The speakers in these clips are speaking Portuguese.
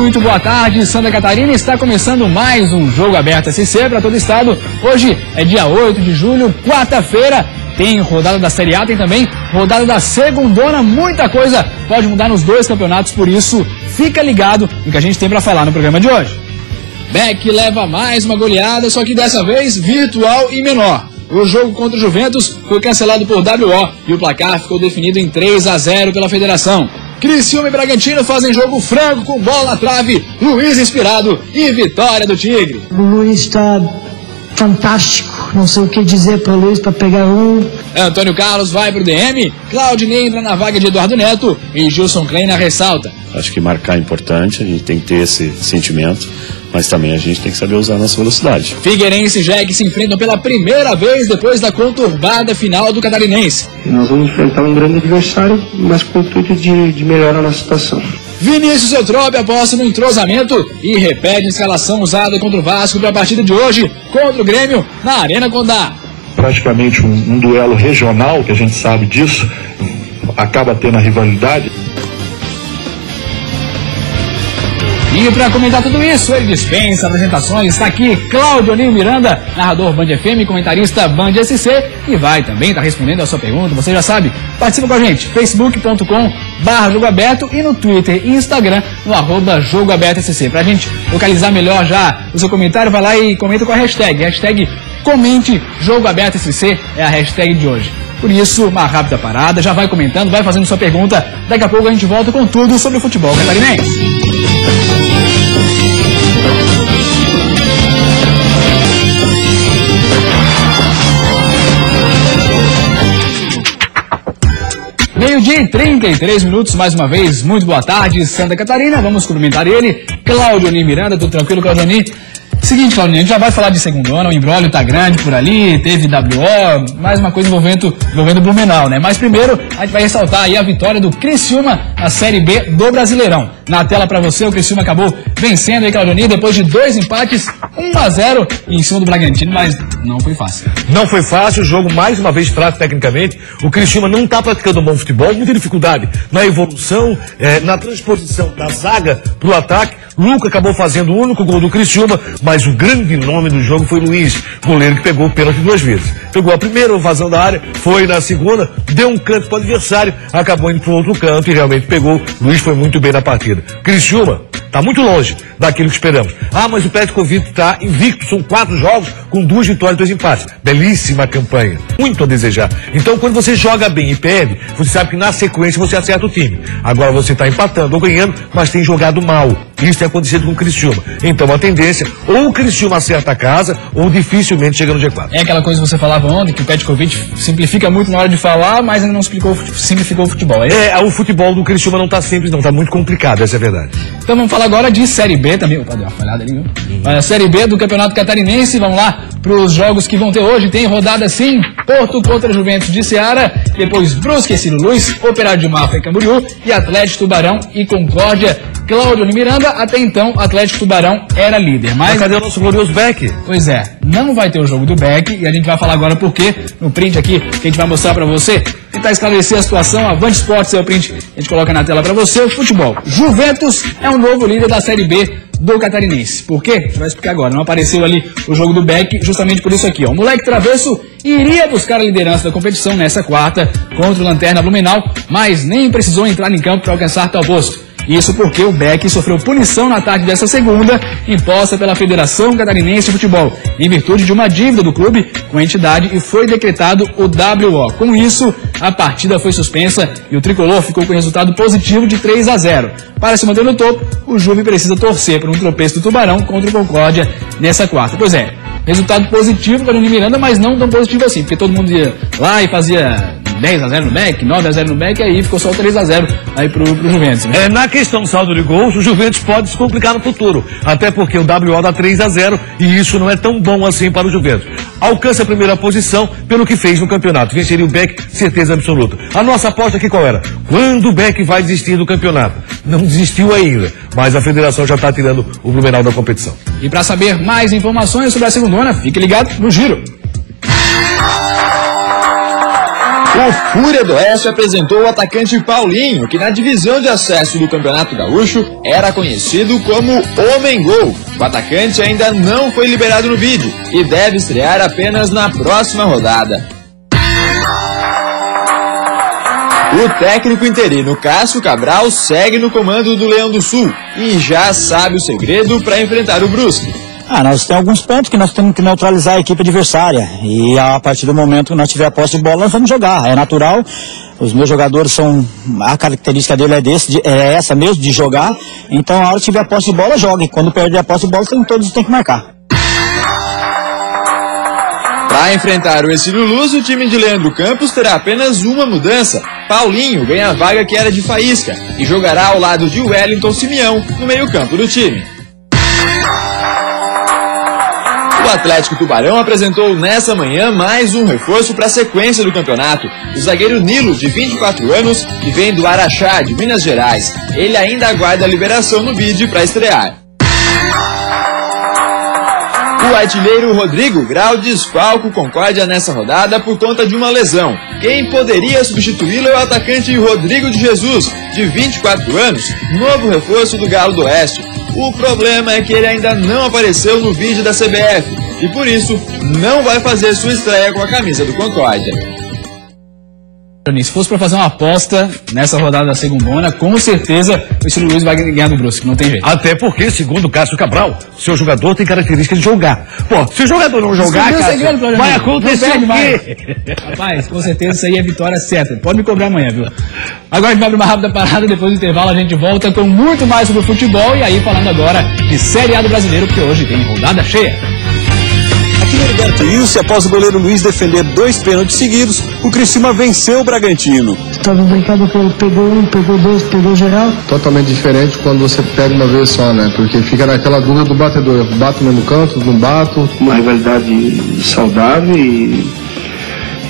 Muito boa tarde, Santa Catarina. Está começando mais um Jogo Aberto SC para todo o estado. Hoje é dia 8 de julho, quarta-feira. Tem rodada da Série A, tem também rodada da Segundona. Muita coisa pode mudar nos dois campeonatos, por isso fica ligado no que a gente tem para falar no programa de hoje. Beck leva mais uma goleada, só que dessa vez virtual e menor. O jogo contra o Juventus foi cancelado por WO e o placar ficou definido em 3-0 pela federação. Criciúma e Bragantino fazem jogo franco com bola na trave, Luiz inspirado e vitória do Tigre. O Luiz está fantástico, não sei o que dizer para o Luiz para pegar um. Antônio Carlos vai para o DM, Claudinei entra na vaga de Eduardo Neto e Gilson Kleina ressalta. Acho que marcar é importante, a gente tem que ter esse sentimento, mas também a gente tem que saber usar a nossa velocidade. Figueirense e Jegue se enfrentam pela primeira vez depois da conturbada final do Catarinense. E nós vamos enfrentar um grande adversário, mas com o intuito de melhorar a nossa situação. Vinícius Eutrope aposta no entrosamento e repete a escalação usada contra o Vasco para a partida de hoje contra o Grêmio na Arena Condá. Praticamente um duelo regional, que a gente sabe disso, acaba tendo a rivalidade. E para comentar tudo isso, ele dispensa apresentações, está aqui Cláudio Anísio Miranda, narrador Band FM, comentarista Band SC, e vai também estar respondendo a sua pergunta, você já sabe, participa com a gente, facebook.com/Jogo Aberto e no Twitter e Instagram, no @Jogo Aberto SC. Pra gente localizar melhor já o seu comentário, vai lá e comenta com a hashtag Comente Jogo Aberto SC é a hashtag de hoje. Por isso, uma rápida parada, já vai comentando, vai fazendo sua pergunta, daqui a pouco a gente volta com tudo sobre o futebol catarinense. Meio-dia e 33 minutos, mais uma vez, muito boa tarde, Santa Catarina, vamos cumprimentar ele, Cláudio Anísio Miranda, tudo tranquilo, Cláudio Anísio? Seguinte, Claudinho, a gente já vai falar de segundona, o embrólio tá grande por ali, teve WO, mais uma coisa envolvendo Blumenau, né? Mas primeiro, a gente vai ressaltar aí a vitória do Criciúma na Série B do Brasileirão. Na tela pra você, o Criciúma acabou vencendo aí, Claudinho, depois de 2 empates, 1-0 em cima do Bragantino, mas não foi fácil. Não foi fácil, o jogo mais uma vez fraco tecnicamente, o Criciúma não tá praticando um bom futebol, muita dificuldade na evolução, na transposição da zaga pro ataque. Luca acabou fazendo o único gol do Criciúma, mas o grande nome do jogo foi Luiz, goleiro que pegou o pênalti 2 vezes. Pegou a primeira invasão da área, foi na segunda, deu um canto para o adversário, acabou indo para o outro canto e realmente pegou. Luiz foi muito bem na partida. Criciúma está muito longe daquilo que esperamos. Mas o Petkovic está invicto, são 4 jogos com 2 vitórias e 2 empates. Belíssima campanha, muito a desejar. Então quando você joga bem e perde, você sabe que na sequência você acerta o time. Agora você está empatando ou ganhando, mas tem jogado mal. Isso tem acontecido com o Criciúma. Então a tendência, ou o Criciúma acerta a casa, ou dificilmente chega no G4. É aquela coisa que você falava ontem, que o Petkovic simplifica muito na hora de falar, mas ainda não simplificou o futebol. O futebol do Criciúma não está simples, não, está muito complicado, essa é a verdade. Então vamos falar agora de Série B também. Opa, deu uma falhada ali, viu? A Série B do Campeonato Catarinense, vamos lá para os jogos que vão ter hoje. Tem rodada sim, Porto contra Juventus de Ceará, depois Brusque e Ciro Luz, Operário de Mafra e Camboriú, e Atlético Tubarão e Concórdia. Cláudio Anísio Miranda, até então, Atlético Tubarão era líder. Mas cadê o nosso glorioso Beck? Pois é, não vai ter o jogo do Beck e a gente vai falar agora por quê, no print aqui, que a gente vai mostrar pra você, tentar esclarecer a situação. A Band Esportes é o print, a gente coloca na tela pra você. O futebol. Juventus é o novo líder da Série B do Catarinense. Por quê? A gente vai explicar agora. Não apareceu ali o jogo do Beck, justamente por isso aqui, ó. O moleque travesso iria buscar a liderança da competição nessa quarta contra o Lanterna Blumenau, mas nem precisou entrar em campo para alcançar tal posto. Isso porque o Beck sofreu punição na tarde dessa segunda, imposta pela Federação Catarinense de Futebol, em virtude de uma dívida do clube com a entidade, e foi decretado o WO. Com isso, a partida foi suspensa e o tricolor ficou com resultado positivo de 3-0. Para se manter no topo, o Juve precisa torcer por um tropeço do Tubarão contra o Concórdia nessa quarta. Pois é, resultado positivo para o Anísio Miranda, mas não tão positivo assim, porque todo mundo ia lá e fazia 10-0 no Beck, 9-0 no Beck, aí ficou só 3-0 aí pro Juventus. Né? Na questão saldo de gols, o Juventus pode se complicar no futuro, até porque o WO dá 3-0 e isso não é tão bom assim para o Juventus. Alcança a primeira posição pelo que fez no campeonato, venceria o Beck, certeza absoluta. A nossa aposta aqui qual era? Quando o Beck vai desistir do campeonato? Não desistiu ainda, mas a federação já está tirando o Blumenau da competição. E para saber mais informações sobre a segundona, fique ligado no Giro. O Fúria do Oeste apresentou o atacante Paulinho, que na divisão de acesso do Campeonato Gaúcho era conhecido como Homem-Gol. O atacante ainda não foi liberado no vídeo e deve estrear apenas na próxima rodada. O técnico interino Cássio Cabral segue no comando do Leão do Sul e já sabe o segredo para enfrentar o Brusque. Nós temos alguns pontos que nós temos que neutralizar a equipe adversária e a partir do momento que nós tiver a posse de bola nós vamos jogar, é natural. Os meus jogadores a característica dele é essa mesmo, de jogar. Então a hora que tiver a posse de bola, joga. E quando perder a posse de bola, todos têm que marcar. Para enfrentar o estilo Luz, o time de Leandro Campos terá apenas uma mudança. Paulinho ganha a vaga que era de Faísca e jogará ao lado de Wellington Simeão no meio-campo do time. O Atlético Tubarão apresentou nessa manhã mais um reforço para a sequência do campeonato. O zagueiro Nilo, de 24 anos, que vem do Araxá, de Minas Gerais. Ele ainda aguarda a liberação no bid para estrear. O artilheiro Rodrigo Grau desfalca o Concórdia nessa rodada por conta de uma lesão. Quem poderia substituí-lo é o atacante Rodrigo de Jesus, de 24 anos, novo reforço do Galo do Oeste. O problema é que ele ainda não apareceu no vídeo da CBF e por isso não vai fazer sua estreia com a camisa do Concórdia. Se fosse para fazer uma aposta nessa rodada da Segundona, com certeza o estilo Luiz vai ganhar do Brusque, não tem jeito. Até porque, segundo o Cássio Cabral, seu jogador tem característica de jogar. Pô, se o jogador não jogar, Cássio, vai acontecer o quê? Rapaz, com certeza isso aí é vitória certa. Pode me cobrar amanhã, viu? Agora a gente vai abrir uma rápida parada, depois do intervalo a gente volta com muito mais sobre o futebol e aí falando agora de Série A do Brasileiro, porque hoje tem rodada cheia. Aqui no Alberto Ilse, após o goleiro Luiz defender 2 pênaltis seguidos, o Criciúma venceu o Bragantino. Estava brincando que ele pegou um, pegou dois, pegou geral. Totalmente diferente quando você pega uma vez só, né? Porque fica naquela dúvida do batedor. Eu bato no mesmo canto, não bato. Uma rivalidade saudável e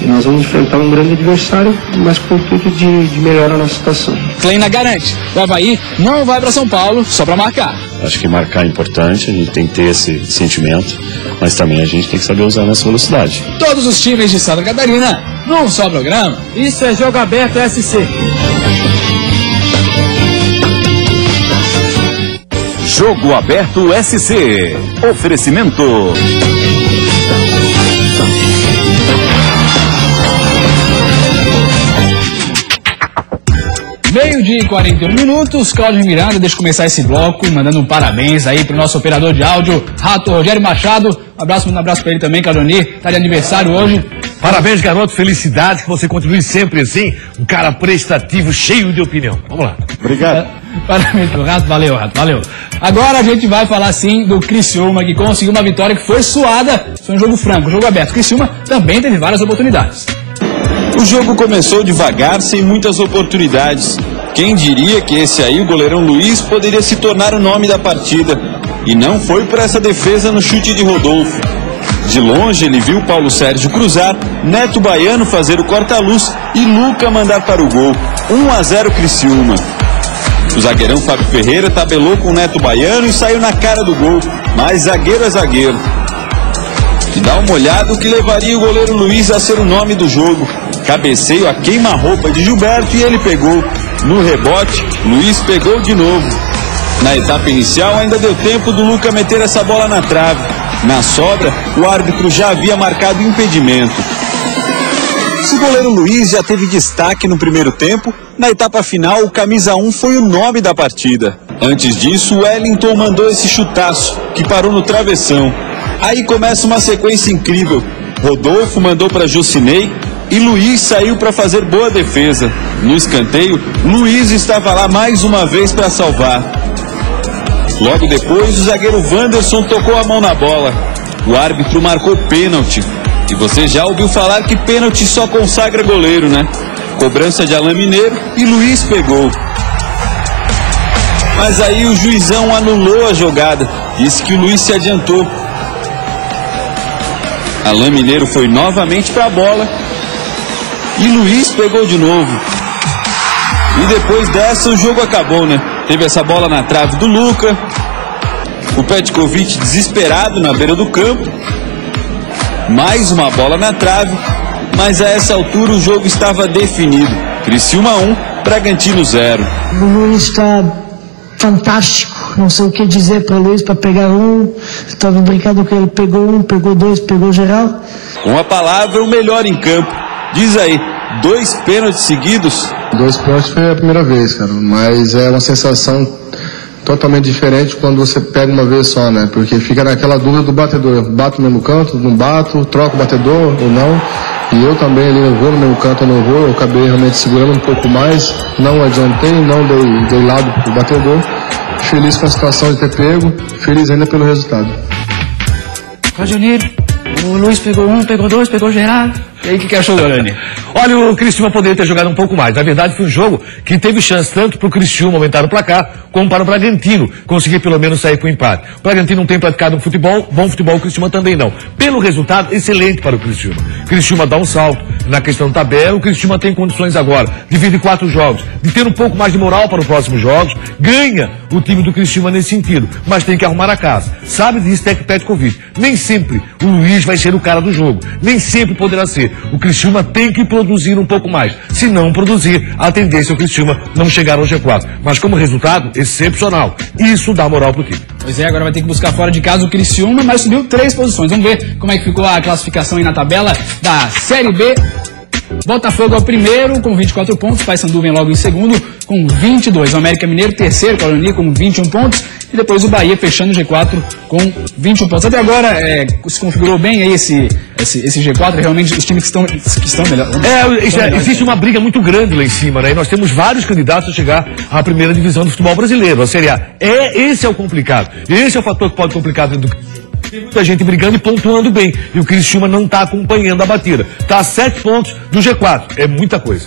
nós vamos enfrentar um grande adversário, mas com o intuito de melhorar a nossa situação. Kleina garante, o Avaí não vai para São Paulo só para marcar. Acho que marcar é importante, a gente tem que ter esse sentimento, mas também a gente tem que saber usar a nossa velocidade. Todos os times de Santa Catarina, num só programa. Isso é Jogo Aberto SC. Jogo Aberto SC. Oferecimento. Meio-dia e 41 minutos, Cláudio Miranda, deixa eu começar esse bloco mandando um parabéns aí pro nosso operador de áudio, Rato Rogério Machado. Um abraço pra ele também, Claudionir, tá de aniversário hoje. Parabéns, garoto, felicidade, que você continue sempre assim, um cara prestativo, cheio de opinião. Vamos lá. Obrigado. Parabéns pro Rato, valeu, Rato, valeu. Agora a gente vai falar sim do Criciúma, que conseguiu uma vitória que foi suada, foi um jogo franco, jogo aberto. O Criciúma também teve várias oportunidades. O jogo começou devagar, sem muitas oportunidades. Quem diria que esse aí, o goleirão Luiz, poderia se tornar o nome da partida. E não foi por essa defesa no chute de Rodolfo. De longe ele viu Paulo Sérgio cruzar, Neto Baiano fazer o corta-luz e Luca mandar para o gol. 1-0 Criciúma. O zagueirão Fábio Ferreira tabelou com o Neto Baiano e saiu na cara do gol, mas zagueiro a zagueiro. E dá uma olhada o que levaria o goleiro Luiz a ser o nome do jogo. Cabeceio a queima-roupa de Gilberto e ele pegou. No rebote, Luiz pegou de novo. Na etapa inicial ainda deu tempo do Luca meter essa bola na trave. Na sobra, o árbitro já havia marcado impedimento. Se o goleiro Luiz já teve destaque no primeiro tempo, na etapa final o camisa 1 foi o nome da partida. Antes disso, o Wellington mandou esse chutaço, que parou no travessão. Aí começa uma sequência incrível. Rodolfo mandou para Jucinei e Luiz saiu para fazer boa defesa. No escanteio, Luiz estava lá mais uma vez para salvar. Logo depois, o zagueiro Wanderson tocou a mão na bola. O árbitro marcou pênalti. E você já ouviu falar que pênalti só consagra goleiro, né? Cobrança de Alain Mineiro e Luiz pegou. Mas aí o juizão anulou a jogada. Disse que o Luiz se adiantou. Alain Mineiro foi novamente para a bola e Luiz pegou de novo. E depois dessa o jogo acabou, né? Teve essa bola na trave do Luca, o Petkovic desesperado na beira do campo, mais uma bola na trave, mas a essa altura o jogo estava definido. Criciúma 1, Bragantino 0. O Luiz está fantástico, não sei o que dizer para o Luiz para pegar um. Estava brincando com ele, pegou um, pegou dois, pegou geral. Com a palavra, o melhor em campo. Diz aí, 2 pênaltis seguidos? 2 pênaltis foi a primeira vez, cara, mas é uma sensação totalmente diferente quando você pega uma vez só, né? Porque fica naquela dúvida do batedor. Eu bato no mesmo canto, não bato, troco o batedor ou não. E eu também ali, eu vou no mesmo canto ou não vou. Eu acabei realmente segurando um pouco mais, não adiantei, não dei lado pro batedor. Feliz com a situação de ter pego, feliz ainda pelo resultado. Claudionir, o Luiz pegou um, pegou dois, pegou geral. E aí, o que achou, Dorani? Olha, o Criciúma poderia ter jogado um pouco mais. Na verdade, foi um jogo que teve chance tanto para o Criciúma aumentar o placar, como para o Bragantino conseguir pelo menos sair com o empate. O Bragantino não tem praticado um futebol, bom futebol, o Criciúma também não. Pelo resultado, excelente para o Criciúma. O Criciúma dá um salto na questão da tabela, o Criciúma tem condições agora de vir de 4 jogos, de ter um pouco mais de moral para os próximos jogos, ganha o time do Criciúma nesse sentido, mas tem que arrumar a casa. Sabe disso, Petkovic. Nem sempre o Luiz vai ser o cara do jogo, nem sempre poderá ser. O Criciúma tem que produzir um pouco mais. Se não produzir, a tendência é o Criciúma não chegar ao G4. Mas como resultado, excepcional. Isso dá moral pro time. Pois é, agora vai ter que buscar fora de casa o Criciúma, mas subiu 3 posições. Vamos ver como é que ficou a classificação aí na tabela da Série B. Botafogo é o primeiro com 24 pontos, Paysandu vem logo em segundo com 22, o América Mineiro terceiro, Claudionir com 21 pontos e depois o Bahia fechando o G4 com 21 pontos. Até agora se configurou bem aí esse G4, realmente os times que estão melhor. Existe uma briga muito grande lá em cima, né? E nós temos vários candidatos a chegar à primeira divisão do futebol brasileiro, a Série A. Esse é o complicado, esse é o fator que pode complicar dentro do... Tem muita gente brigando e pontuando bem. E o Criciúma não está acompanhando a batida. Está a 7 pontos do G4. É muita coisa.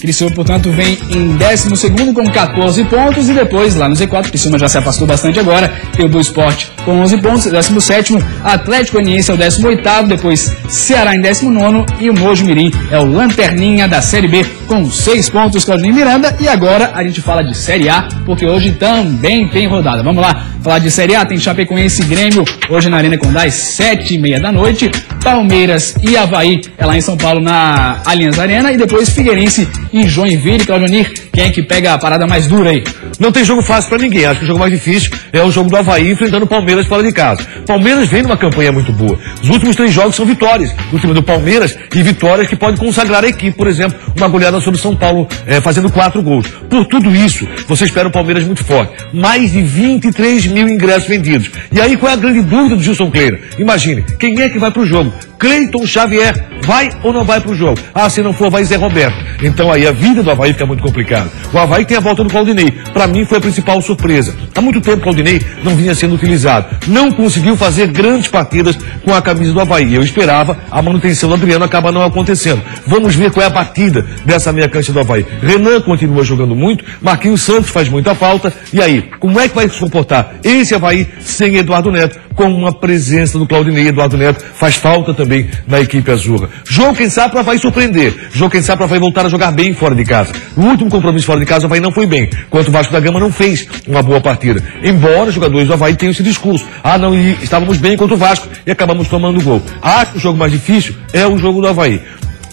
Criciúma, portanto, vem em 12º com 14 pontos e depois lá no Z4, Criciúma já se afastou bastante agora, tem o Boa Esporte com 11 pontos, 17º, Atlético Goianiense é o 18º, depois Ceará em 19º e o Mogi Mirim é o lanterninha da Série B com 6 pontos, Claudinho Miranda. E agora a gente fala de Série A, porque hoje também tem rodada. Vamos lá, falar de Série A, tem Chapecoense e Grêmio, hoje na Arena Condá às 7h30 da noite, Palmeiras e Avaí é lá em São Paulo na Allianz Arena e depois Figueirense e Joinville. Claudionir, quem é que pega a parada mais dura aí? Não tem jogo fácil pra ninguém. Acho que o jogo mais difícil é o jogo do Avaí enfrentando o Palmeiras fora de casa. Palmeiras vem numa campanha muito boa. Os últimos 3 jogos são vitórias do time do Palmeiras e vitórias que podem consagrar a equipe. Por exemplo, uma goleada sobre o São Paulo fazendo 4 gols. Por tudo isso, você espera o Palmeiras muito forte. Mais de 23 mil ingressos vendidos. E aí, qual é a grande dúvida do Gilson Kleina? Imagine, quem é que vai pro jogo? Cleiton Xavier vai ou não vai pro jogo? Ah, se não for, vai Zé Roberto. Então aí a vida do Avaí fica muito complicada. O Avaí tem a volta do Claudinei. Para mim foi a principal surpresa. Há muito tempo o Claudinei não vinha sendo utilizado. Não conseguiu fazer grandes partidas com a camisa do Avaí. Eu esperava, a manutenção do Adriano acaba não acontecendo. Vamos ver qual é a batida dessa meia cancha do Avaí. Renan continua jogando muito, Marquinhos Santos faz muita falta. E aí, como é que vai se comportar esse Avaí sem Eduardo Neto? Com uma presença do Claudinei. Eduardo Neto faz falta também na equipe azul. Jogo, quem sabe, para vai surpreender. Jogo, quem sabe, para vai voltar a jogar bem fora de casa. O último compromisso fora de casa, o Avaí não foi bem. Enquanto o Vasco da Gama não fez uma boa partida. Embora os jogadores do Avaí tenham esse discurso. Ah, não, estávamos bem contra o Vasco e acabamos tomando gol. Acho que o jogo mais difícil é o jogo do Avaí.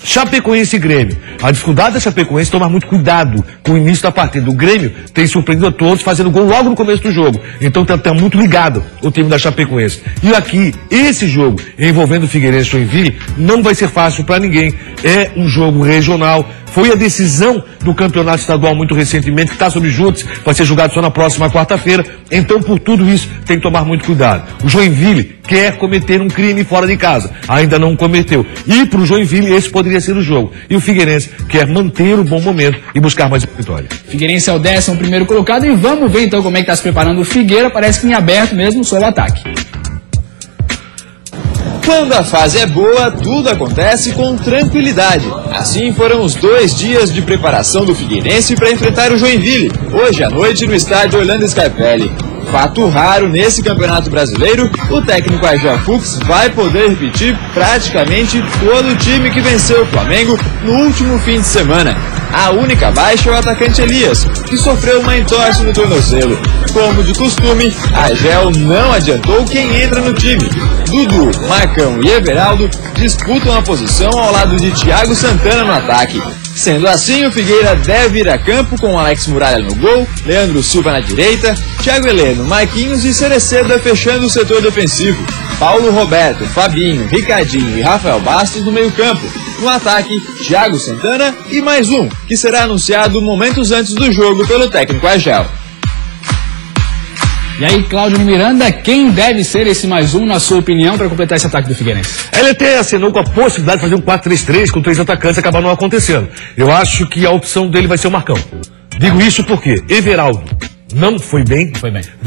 Chapecoense e Grêmio. A dificuldade da Chapecoense é tomar muito cuidado com o início da partida. O Grêmio tem surpreendido a todos fazendo gol logo no começo do jogo. Então está muito ligado o time da Chapecoense. E aqui, esse jogo envolvendo Figueirense e Joinville não vai ser fácil para ninguém. É um jogo regional. Foi a decisão do campeonato estadual muito recentemente, que está sob júdice, vai ser julgado só na próxima quarta-feira. Então, por tudo isso, tem que tomar muito cuidado. O Joinville quer cometer um crime fora de casa. Ainda não cometeu. E para o Joinville, esse poderia ser o jogo. E o Figueirense quer manter o bom momento e buscar mais vitória. Figueirense é o 11º colocado e vamos ver então como é que está se preparando o Figueira. Parece que em aberto mesmo, só o ataque. Quando a fase é boa, tudo acontece com tranquilidade. Assim foram os 2 dias de preparação do Figueirense para enfrentar o Joinville, hoje à noite no estádio Orlando Scarpelli. Fato raro nesse Campeonato Brasileiro, o técnico Argel Fux vai poder repetir praticamente todo o time que venceu o Flamengo no último fim de semana. A única baixa é o atacante Elias, que sofreu uma entorse no tornozelo. Como de costume, Argel não adiantou quem entra no time. Dudu, Marcão e Everaldo disputam a posição ao lado de Thiago Santana no ataque. Sendo assim, o Figueira deve ir a campo com Alex Muralha no gol, Leandro Silva na direita, Thiago Heleno, Marquinhos e Cereceda fechando o setor defensivo. Paulo Roberto, Fabinho, Ricardinho e Rafael Bastos no meio-campo. No ataque, Thiago Santana e mais um, que será anunciado momentos antes do jogo pelo técnico Argel. E aí, Cláudio Miranda, quem deve ser esse mais um, na sua opinião, para completar esse ataque do Figueirense? Ele até assinou com a possibilidade de fazer um 4-3-3 com 3 atacantes, acabar não acontecendo. Eu acho que a opção dele vai ser o Marcão. Digo isso porque Everaldo não foi bem,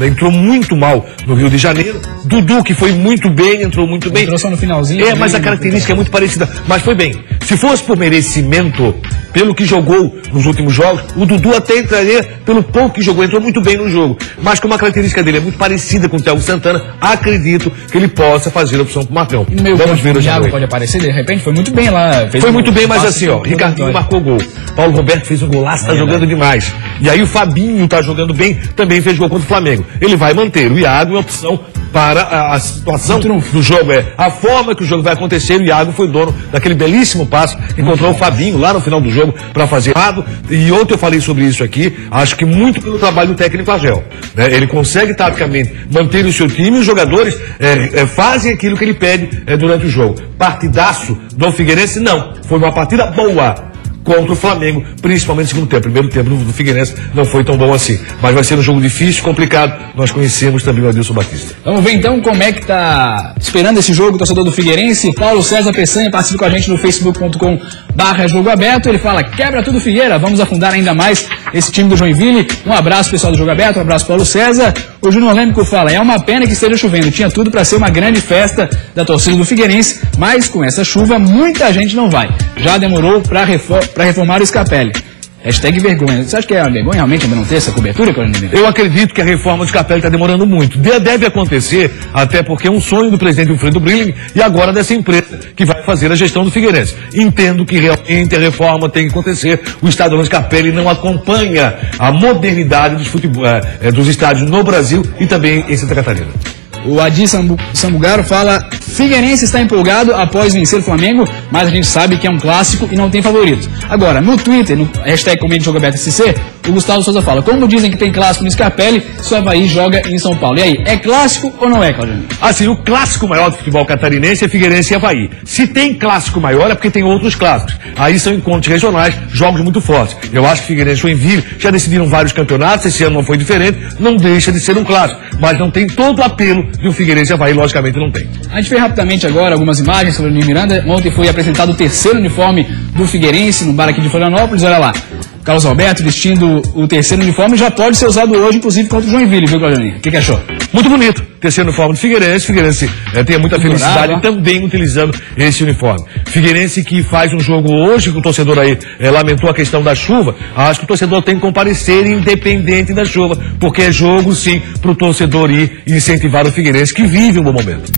entrou muito mal no Rio de Janeiro. Dudu, que foi muito bem, entrou muito bem. Entrou só no finalzinho. Mas a característica é muito parecida, mas foi bem. Se fosse por merecimento, pelo que jogou nos últimos jogos, o Dudu até entraria pelo pouco que jogou, entrou muito bem no jogo. Mas como a característica dele é muito parecida com o Thiago Santana, acredito que ele possa fazer a opção pro Marcão. E no meio campo, o Thiago pode aparecer, de repente, foi muito bem lá. Foi muito bem, mas assim, ó, Ricardinho marcou gol. Paulo Roberto fez um golaço, tá jogando demais. E aí o Fabinho tá jogando bem, também fez gol contra o Flamengo. Ele vai manter. O Iago é a opção para a situação do jogo. A forma que o jogo vai acontecer. O Iago foi dono daquele belíssimo passo, encontrou o Fabinho lá no final do jogo para fazer lado. E ontem eu falei sobre isso aqui, acho que muito pelo trabalho do técnico Argel. Ele consegue taticamente manter o seu time e os jogadores fazem aquilo que ele pede durante o jogo. Partidaço do Figueirense, não. Foi uma partida boa contra o Flamengo, principalmente no segundo tempo. Primeiro tempo do Figueirense não foi tão bom assim. Mas vai ser um jogo difícil, complicado. Nós conhecemos também o Adilson Batista. Vamos ver então como é que tá esperando esse jogo o torcedor do Figueirense. Paulo César Peçanha participa com a gente no facebook.com/Jogo Aberto. Ele fala, quebra tudo Figueira, vamos afundar ainda mais esse time do Joinville. Um abraço pessoal do Jogo Aberto, um abraço Paulo César. O Júnior Lêmico fala, é uma pena que esteja chovendo, tinha tudo para ser uma grande festa da torcida do Figueirense, mas com essa chuva muita gente não vai. Já demorou para reformar o Scapelli. Hashtag vergonha. Você acha que é uma vergonha realmente ainda não ter essa cobertura, Claudinei? Eu acredito que a reforma do Scapelli está demorando muito. Deve acontecer, até porque é um sonho do presidente Wilfredo Brilling e agora dessa empresa que vai fazer a gestão do Figueirense. Entendo que realmente a reforma tem que acontecer. O estádio do Scapelli não acompanha a modernidade dos estádios no Brasil e também em Santa Catarina. O Adi Sambugaro fala, Figueirense está empolgado após vencer o Flamengo, mas a gente sabe que é um clássico e não tem favorito. Agora, no Twitter, no hashtag Comente Jogo Aberto SC, o Gustavo Souza fala, como dizem que tem clássico no Scarpelli, só Avaí joga em São Paulo. E aí, é clássico ou não é, Claudinei? Assim, o clássico maior do futebol catarinense é Figueirense e Avaí. Se tem clássico maior é porque tem outros clássicos. Aí são encontros regionais, jogos muito fortes. Eu acho que Figueirense e Joinville já decidiram vários campeonatos, esse ano não foi diferente, não deixa de ser um clássico, mas não tem todo o apelo de um Figueirense e Avaí, logicamente não tem. A gente vê rapidamente agora algumas imagens sobre o Miranda. Ontem foi apresentado o terceiro uniforme do Figueirense no bar aqui de Florianópolis, olha lá. Carlos Alberto vestindo o terceiro uniforme já pode ser usado hoje, inclusive contra o Joinville, viu, Claudinei? O que achou? Muito bonito. Terceiro uniforme do Figueirense. Figueirense tem muita felicidade também utilizando esse uniforme. Figueirense que faz um jogo hoje, que o torcedor aí lamentou a questão da chuva. Acho que o torcedor tem que comparecer independente da chuva, porque é jogo sim para o torcedor ir e incentivar o Figueirense que vive um bom momento.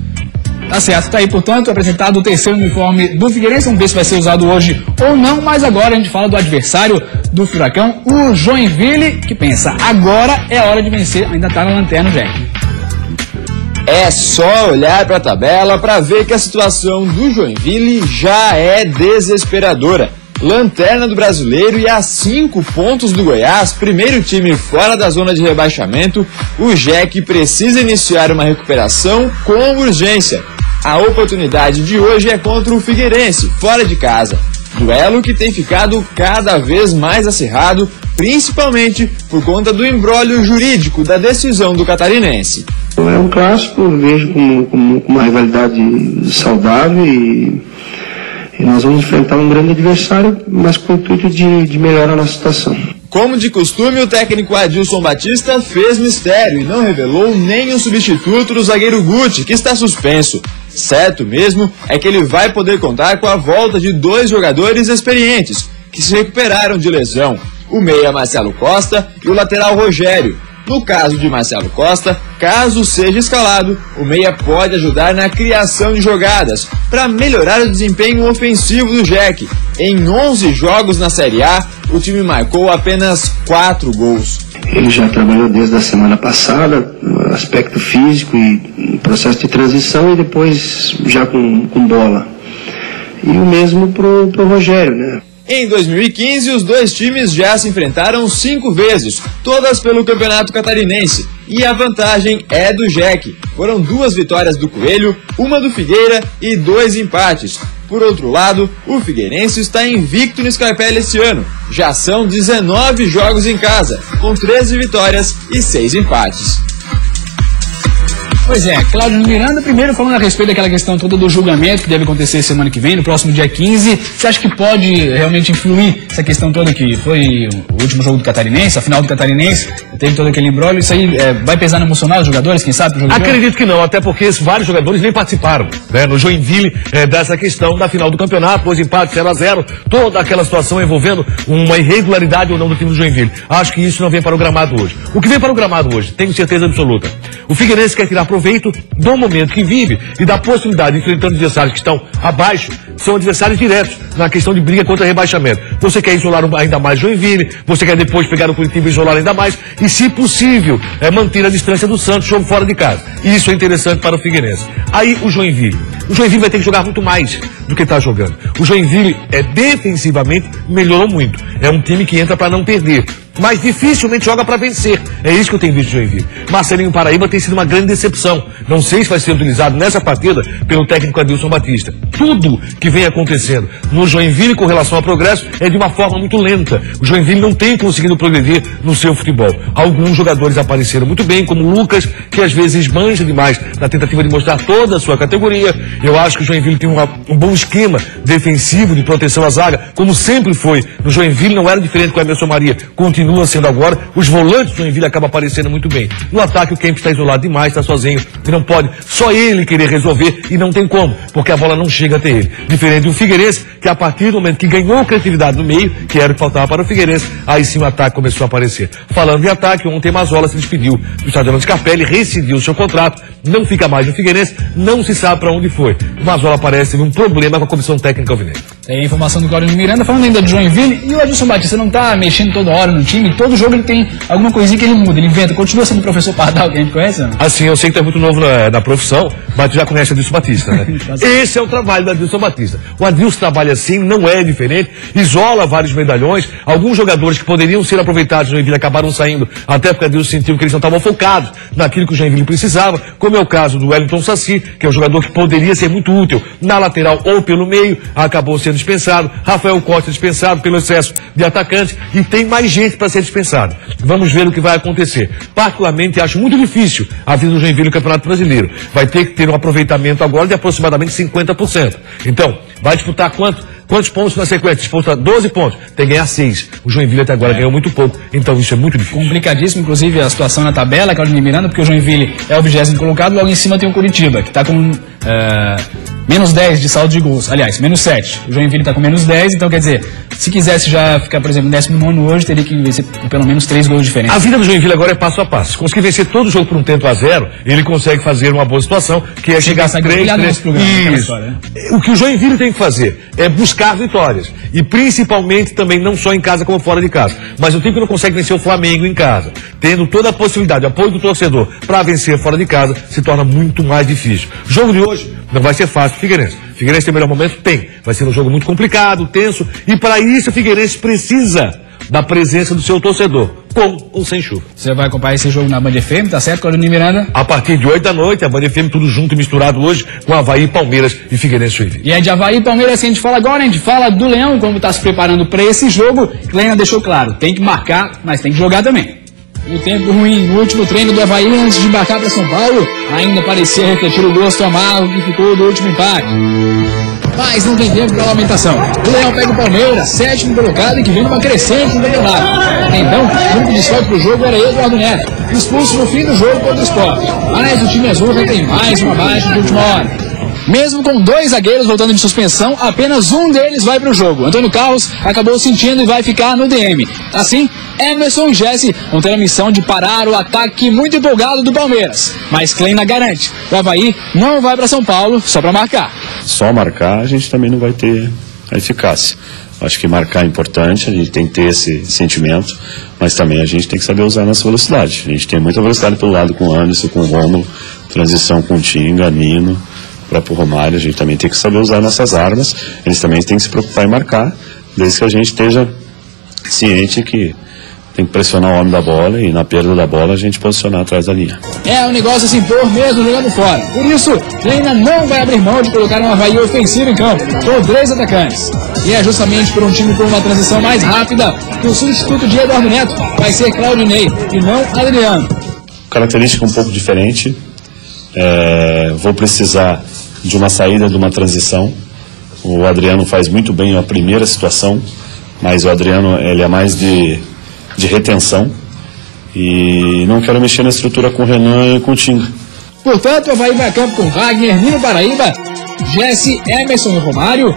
Tá certo, tá aí, portanto, apresentado o terceiro uniforme do Figueirense. Vamos ver se vai ser usado hoje ou não, mas agora a gente fala do adversário do Furacão, o Joinville, que pensa, agora é hora de vencer, ainda tá na lanterna, Jack. É só olhar para a tabela para ver que a situação do Joinville já é desesperadora. Lanterna do Brasileiro e a 5 pontos do Goiás, primeiro time fora da zona de rebaixamento, o Jack precisa iniciar uma recuperação com urgência. A oportunidade de hoje é contra o Figueirense, fora de casa. Duelo que tem ficado cada vez mais acirrado, principalmente por conta do imbróglio jurídico da decisão do catarinense. É um clássico, eu vejo como uma rivalidade saudável e nós vamos enfrentar um grande adversário, mas com o intuito de melhorar a nossa situação. Como de costume, o técnico Adilson Batista fez mistério e não revelou nem o substituto do zagueiro Guti, que está suspenso. Certo mesmo é que ele vai poder contar com a volta de 2 jogadores experientes, que se recuperaram de lesão, o meia Marcelo Costa e o lateral Rogério. No caso de Marcelo Costa, caso seja escalado, o meia pode ajudar na criação de jogadas, para melhorar o desempenho ofensivo do Jack. Em 11 jogos na Série A, o time marcou apenas 4 gols. Ele já trabalhou desde a semana passada, no aspecto físico e processo de transição, e depois já com bola. E o mesmo pro Rogério, né? Em 2015, os dois times já se enfrentaram 5 vezes, todas pelo Campeonato Catarinense. E a vantagem é do Jack. Foram 2 vitórias do Coelho, 1 do Figueira e 2 empates. Por outro lado, o Figueirense está invicto no Scarpelli esse ano. Já são 19 jogos em casa, com 13 vitórias e 6 empates. Pois é, Cláudio Miranda, primeiro falando a respeito daquela questão toda do julgamento que deve acontecer semana que vem, no próximo dia 15, você acha que pode realmente influir essa questão toda que foi o último jogo do Catarinense, a final do Catarinense, teve todo aquele imbróglio, isso aí vai pesar no emocional dos jogadores, quem sabe? Acredito que não, até porque vários jogadores nem participaram, né? No Joinville, dessa questão da final do campeonato, 2 empates, 0-0, toda aquela situação envolvendo uma irregularidade ou não do time do Joinville. Acho que isso não vem para o gramado hoje. O que vem para o gramado hoje, tenho certeza absoluta, o Figueirense quer tirar proveito do momento que vive e da possibilidade de enfrentar adversários que estão abaixo, são adversários diretos na questão de briga contra rebaixamento. Você quer isolar ainda mais Joinville, você quer depois pegar o Curitiba e isolar ainda mais e, se possível, manter a distância do Santos, jogo fora de casa. E isso é interessante para o Figueirense. Aí o Joinville vai ter que jogar muito mais do que está jogando. O Joinville defensivamente melhorou muito. É um time que entra para não perder, mas dificilmente joga para vencer. É isso que eu tenho visto de Joinville. Marcelinho Paraíba tem sido uma grande decepção. Não sei se vai ser utilizado nessa partida pelo técnico Adilson Batista. Tudo que vem acontecendo no Joinville com relação ao progresso é de uma forma muito lenta. O Joinville não tem conseguido progredir no seu futebol. Alguns jogadores apareceram muito bem, como o Lucas, que às vezes mancha demais na tentativa de mostrar toda a sua categoria. Eu acho que o Joinville tem um bom esquema defensivo de proteção à zaga, como sempre foi. No Joinville não era diferente com o Emerson Maria. Continua sendo agora. Os volantes do Joinville acabam aparecendo muito bem. No ataque o Kempis está isolado demais, está sozinho, e não pode só ele querer resolver, e não tem como, porque a bola não chega até ele. Diferente do Figueirense, que a partir do momento que ganhou criatividade no meio, que era o que faltava para o Figueirense, aí sim o ataque começou a aparecer. Falando em ataque, ontem Mazola se despediu do estádio Scarpelli, rescindiu o seu contrato, não fica mais no Figueirense, não se sabe para onde foi. O Mazola parece ter um problema com a comissão técnica alvinegra. Tem informação do Cláudio Miranda, falando ainda de Joinville, e o Adilson Batista não está mexendo toda hora no time, todo jogo ele tem alguma coisinha que ele muda, ele inventa. Continua sendo o professor Pardal, que a gente conhece, não? Assim, eu sei que tu é muito novo na profissão, mas tu já conhece o Adilson Batista, né? Esse é o trabalho do Adilson Batista. O Adilson trabalha assim, não é diferente, isola vários medalhões, alguns jogadores que poderiam ser aproveitados no Joinville acabaram saindo, até porque o Adilson sentiu que eles não estavam focados naquilo que o Joinville precisava, como é o caso do Wellington Saci, que é um jogador que poderia ser muito útil na lateral ou pelo meio, acabou sendo dispensado. Rafael Costa dispensado pelo excesso de atacante, e tem mais gente para ser dispensado. Vamos ver o que vai acontecer. Particularmente acho muito difícil a vida do Joinville no Campeonato Brasileiro. Vai ter que ter um aproveitamento agora de aproximadamente 50%. Então, vai disputar quantos pontos na sequência? Disputa 12 pontos. Tem que ganhar 6. O Joinville até agora ganhou muito pouco, então isso é muito difícil. Complicadíssimo, inclusive, a situação na tabela, Claudio Miranda, porque o Joinville é o 20º colocado, logo em cima tem o Curitiba, que está com menos 10 de saldo de gols. Aliás, menos 7. O Joinville está com menos 10, então quer dizer, se quisesse já ficar, por exemplo, em 19º hoje, teria que vencer pelo menos 3 gols diferentes. A vida do Joinville agora é passo a passo. Se conseguir vencer todo o jogo por um tempo a 0, ele consegue fazer uma boa situação, que é chegar a 3. Isso. O que o Joinville tem que fazer é buscar vitórias. E principalmente também não só em casa como fora de casa. Mas o time que não consegue vencer o Flamengo em casa, tendo toda a possibilidade, apoio do torcedor para vencer fora de casa, se torna muito mais difícil. O jogo de hoje não vai ser fácil pro Figueirense. O Figueirense tem o melhor momento? Tem. Vai ser um jogo muito complicado, tenso, e para isso o Figueirense precisa da presença do seu torcedor, com ou sem chuva. Você vai acompanhar esse jogo na Band FM, tá certo, Claudio Miranda? A partir de 8 da noite, a Band FM tudo junto e misturado hoje com Avaí, Palmeiras e Figueirense Joinville. E é de Avaí e Palmeiras que a gente fala agora, a gente fala do Leão, como está se preparando para esse jogo. O Leão deixou claro, tem que marcar, mas tem que jogar também. O tempo ruim no último treino do Avaí antes de embarcar para São Paulo ainda parecia refletir o gosto amargo que ficou do último empate. Mas não tem tempo para lamentação. O Leão pega o Palmeiras, 7º colocado, e que vem numa crescente no campeonato. Então, o único desfalque para o jogo era Eduardo Neto, expulso no fim do jogo contra o Sport. Mas o time azul já tem mais uma baixa de última hora. Mesmo com 2 zagueiros voltando de suspensão, apenas um deles vai para o jogo. Antônio Carlos acabou sentindo e vai ficar no DM. Assim, Emerson e Jesse vão ter a missão de parar o ataque muito empolgado do Palmeiras. Mas Kleina garante, o Avaí não vai para São Paulo só para marcar. Só marcar a gente também não vai ter a eficácia. Acho que marcar é importante, a gente tem que ter esse sentimento, mas também a gente tem que saber usar a nossa velocidade. A gente tem muita velocidade pelo lado com o Anderson, com o Rômulo, transição com o Tinga, Nino, para o Romário. A gente também tem que saber usar nossas armas, eles também têm que se preocupar em marcar, desde que a gente esteja ciente que tem que pressionar o homem da bola e na perda da bola a gente posicionar atrás da linha. É um negócio se impor mesmo jogando fora. Por isso, Kleina não vai abrir mão de colocar um Avaí ofensivo em campo, com 3 atacantes. E é justamente por um time com uma transição mais rápida que o substituto de Eduardo Neto vai ser Claudinei e não Adriano. Característica um pouco diferente. Vou precisar de uma saída, de uma transição. O Adriano faz muito bem a primeira situação, mas o Adriano ele é mais de retenção e não quero mexer na estrutura com o Renan e com o Tinga. Portanto, o Avaí vai a campo com Wagner, Nino Paraíba, Jesse, Emerson e Romário,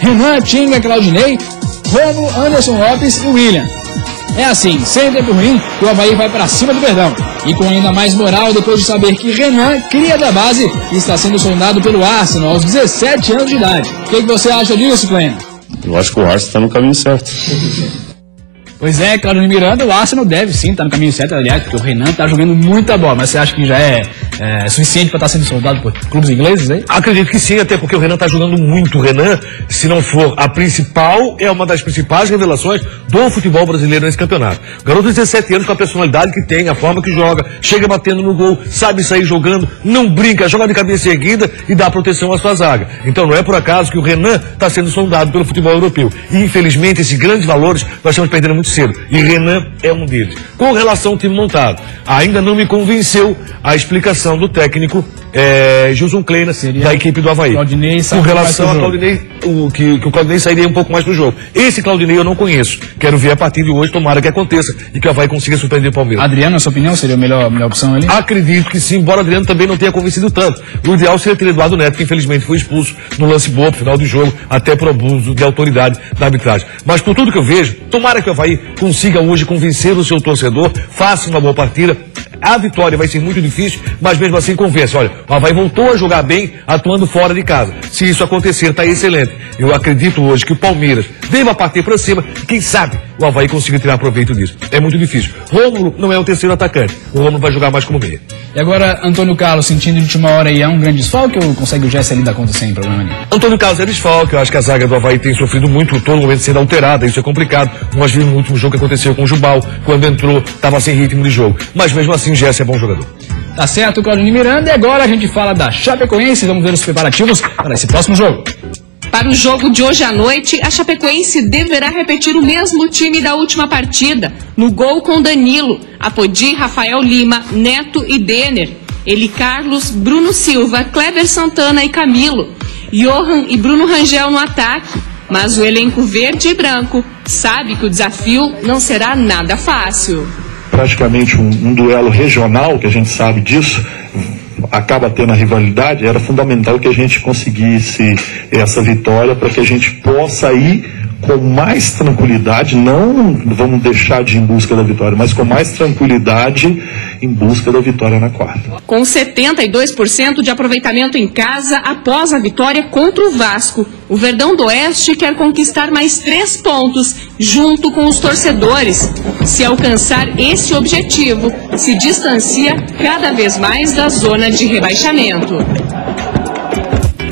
Renan, Tinga, Claudinei, Romo, Anderson Lopes e William. É assim, sem tempo ruim, que o Avaí vai para cima do Verdão. E com ainda mais moral depois de saber que Renan, cria da base, está sendo sondado pelo Arsenal aos 17 anos de idade. O que você acha disso, Kleina? Eu acho que o Arsenal está no caminho certo. Pois é, Claudinei Miranda, o Arsenal deve sim estar no caminho certo, aliás, porque o Renan está jogando muita bola, mas você acha que já é suficiente para estar sendo soldado por clubes ingleses, hein? Acredito que sim, até porque o Renan está jogando muito. O Renan, se não for a principal, é uma das principais revelações do futebol brasileiro nesse campeonato. O garoto de 17 anos com a personalidade que tem, a forma que joga, chega batendo no gol, sabe sair jogando, não brinca, joga de cabeça erguida e dá proteção à sua zaga. Então não é por acaso que o Renan está sendo sondado pelo futebol europeu. E infelizmente esses grandes valores nós estamos perdendo muito cedo. E Renan é um deles. Com relação ao time montado, ainda não me convenceu a explicação do técnico Gilson Kleina, da equipe do Avaí. Com relação a Claudinei, que o Claudinei sairia um pouco mais pro jogo. Esse Claudinei eu não conheço. Quero ver a partir de hoje, tomara que aconteça e que o Avaí consiga surpreender o Palmeiras. Adriano, na sua opinião, seria a melhor opção ali? Acredito que sim, embora Adriano também não tenha convencido tanto. O ideal seria ter Eduardo Neto, que infelizmente foi expulso no lance bobo, no final do jogo, até por abuso de autoridade da arbitragem. Mas por tudo que eu vejo, tomara que o Avaí consiga hoje convencer o seu torcedor, faça uma boa partida. A vitória vai ser muito difícil, mas mesmo assim convence. Olha, o Avaí voltou a jogar bem, atuando fora de casa. Se isso acontecer, está excelente. Eu acredito hoje que o Palmeiras deva partir para cima e quem sabe o Avaí consiga tirar proveito disso. É muito difícil. Rômulo não é o terceiro atacante. O Rômulo vai jogar mais como meia. E agora, Antônio Carlos, sentindo de última hora aí, é um grande desfalque ou consegue o Jesse ali dar conta sem problema nenhum? Antônio Carlos é desfalque. Eu acho que a zaga do Avaí tem sofrido muito, todo momento sendo alterada. Isso é complicado. Nós vimos no último jogo que aconteceu com o Jubal. Quando entrou, estava sem ritmo de jogo. Mas mesmo assim, o Jesse é bom jogador. Tá certo, Claudinei Miranda. E agora a gente fala da Chapecoense. Vamos ver os preparativos para esse próximo jogo. Para o jogo de hoje à noite, a Chapecoense deverá repetir o mesmo time da última partida. No gol com Danilo, Apodi, Rafael Lima, Neto e Denner. Eli Carlos, Bruno Silva, Kleber Santana e Camilo. Johan e Bruno Rangel no ataque. Mas o elenco verde e branco sabe que o desafio não será nada fácil. Praticamente um duelo regional, que a gente sabe disso, acaba tendo a rivalidade. Era fundamental que a gente conseguisse essa vitória para que a gente possa ir com mais tranquilidade, não vamos deixar de ir em busca da vitória, mas com mais tranquilidade em busca da vitória na quarta. Com 72% de aproveitamento em casa após a vitória contra o Vasco, o Verdão do Oeste quer conquistar mais 3 pontos junto com os torcedores. Se alcançar esse objetivo, se distancia cada vez mais da zona de rebaixamento.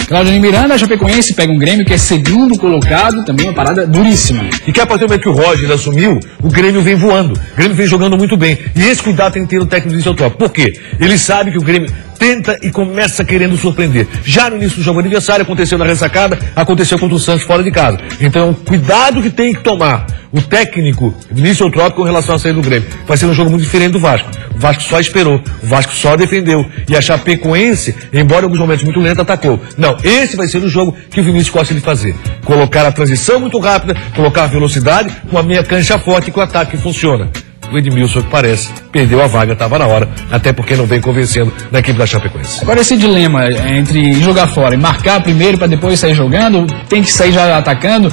Claudinei Miranda, a Chapecoense pega um Grêmio que é segundo colocado, também uma parada duríssima. E que a partir do momento que o Roger assumiu, o Grêmio vem voando. O Grêmio vem jogando muito bem. E esse cuidado tem que ter o técnico de Eutrópio. Por quê? Ele sabe que o Grêmio tenta e começa querendo surpreender. Já no início do jogo aniversário, aconteceu na ressacada, aconteceu contra o Santos fora de casa. Então, cuidado que tem que tomar o técnico Vinícius Eutrópio com relação à saída do Grêmio. Vai ser um jogo muito diferente do Vasco. O Vasco só esperou, o Vasco só defendeu. E a Chapecoense, embora em alguns momentos muito lento, atacou. Não, esse vai ser o jogo que o Vinícius gosta de fazer. Colocar a transição muito rápida, colocar a velocidade com a meia cancha forte e com o ataque que funciona. o Edmilson, que parece, perdeu a vaga, estava na hora, até porque não vem convencendo na equipe da Chapecoense. Agora esse dilema entre jogar fora e marcar primeiro para depois sair jogando, tem que sair já atacando.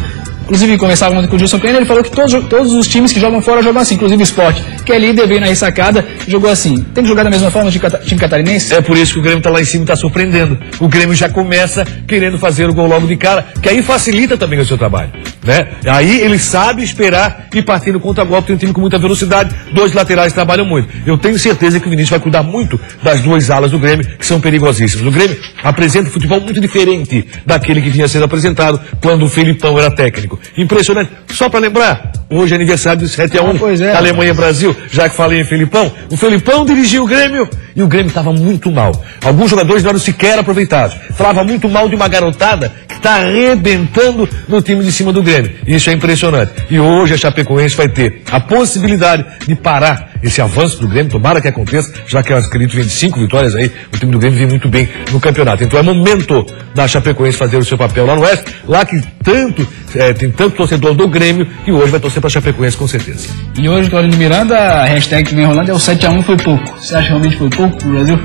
Inclusive, conversava ontem com o Gilson Kleiner, ele falou que todos os times que jogam fora jogam assim, inclusive o Sport, que é líder, veio na ressacada, jogou assim. Tem que jogar da mesma forma o time catarinense? É por isso que o Grêmio está lá em cima e está surpreendendo. O Grêmio já começa querendo fazer o gol logo de cara, que aí facilita também o seu trabalho, né? Aí ele sabe esperar e partir no contra-golpe. Tem um time com muita velocidade, dois laterais trabalham muito. Eu tenho certeza que o Vinícius vai cuidar muito das duas alas do Grêmio, que são perigosíssimas. O Grêmio apresenta um futebol muito diferente daquele que tinha sido apresentado quando o Felipão era técnico. Impressionante. Só para lembrar, hoje é aniversário do 7-1 Alemanha-Brasil, já que falei em Felipão. O Felipão dirigiu o Grêmio e o Grêmio estava muito mal. Alguns jogadores não eram sequer aproveitados. Falava muito mal de uma garotada que está arrebentando no time de cima do Grêmio. Isso é impressionante. E hoje a Chapecoense vai ter a possibilidade de parar esse avanço do Grêmio, tomara que aconteça, já que eu acredito que vem de 5 vitórias aí, o time do Grêmio vem muito bem no campeonato. Então é momento da Chapecoense fazer o seu papel lá no Oeste, lá que tem tanto torcedor do Grêmio, que hoje vai torcer para a Chapecoense com certeza. E hoje, Claudio Miranda, a hashtag que vem rolando é o 7-1 foi pouco. Você acha que realmente foi pouco pro Brasil?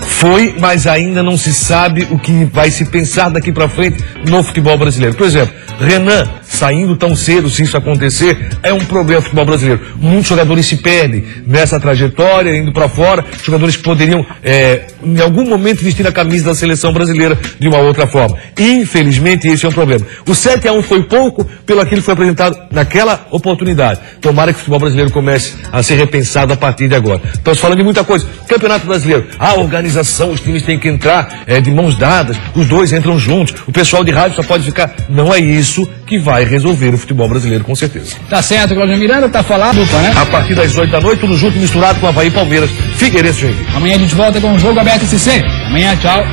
Foi, mas ainda não se sabe o que vai se pensar daqui para frente no futebol brasileiro. Por exemplo, Renan saindo tão cedo, se isso acontecer, é um problema no futebol brasileiro. Muitos jogadores se perdem nessa trajetória, indo para fora, jogadores que poderiam, em algum momento, vestir a camisa da seleção brasileira de uma outra forma. Infelizmente, esse é um problema. O 7-1 foi pouco pelo aquilo que foi apresentado naquela oportunidade. Tomara que o futebol brasileiro comece a ser repensado a partir de agora. Estamos falando de muita coisa. Campeonato Brasileiro, a organização, os times têm que entrar de mãos dadas, os dois entram juntos, o pessoal de rádio só pode ficar. Não é isso que vai resolver o futebol brasileiro, com certeza. Tá certo, Claudio Miranda, tá falado, né? A partir das 8 da noite, tudo junto, misturado com Avaí, Palmeiras, Figueirense. Amanhã a gente volta com o Jogo Aberto SC. Amanhã, tchau.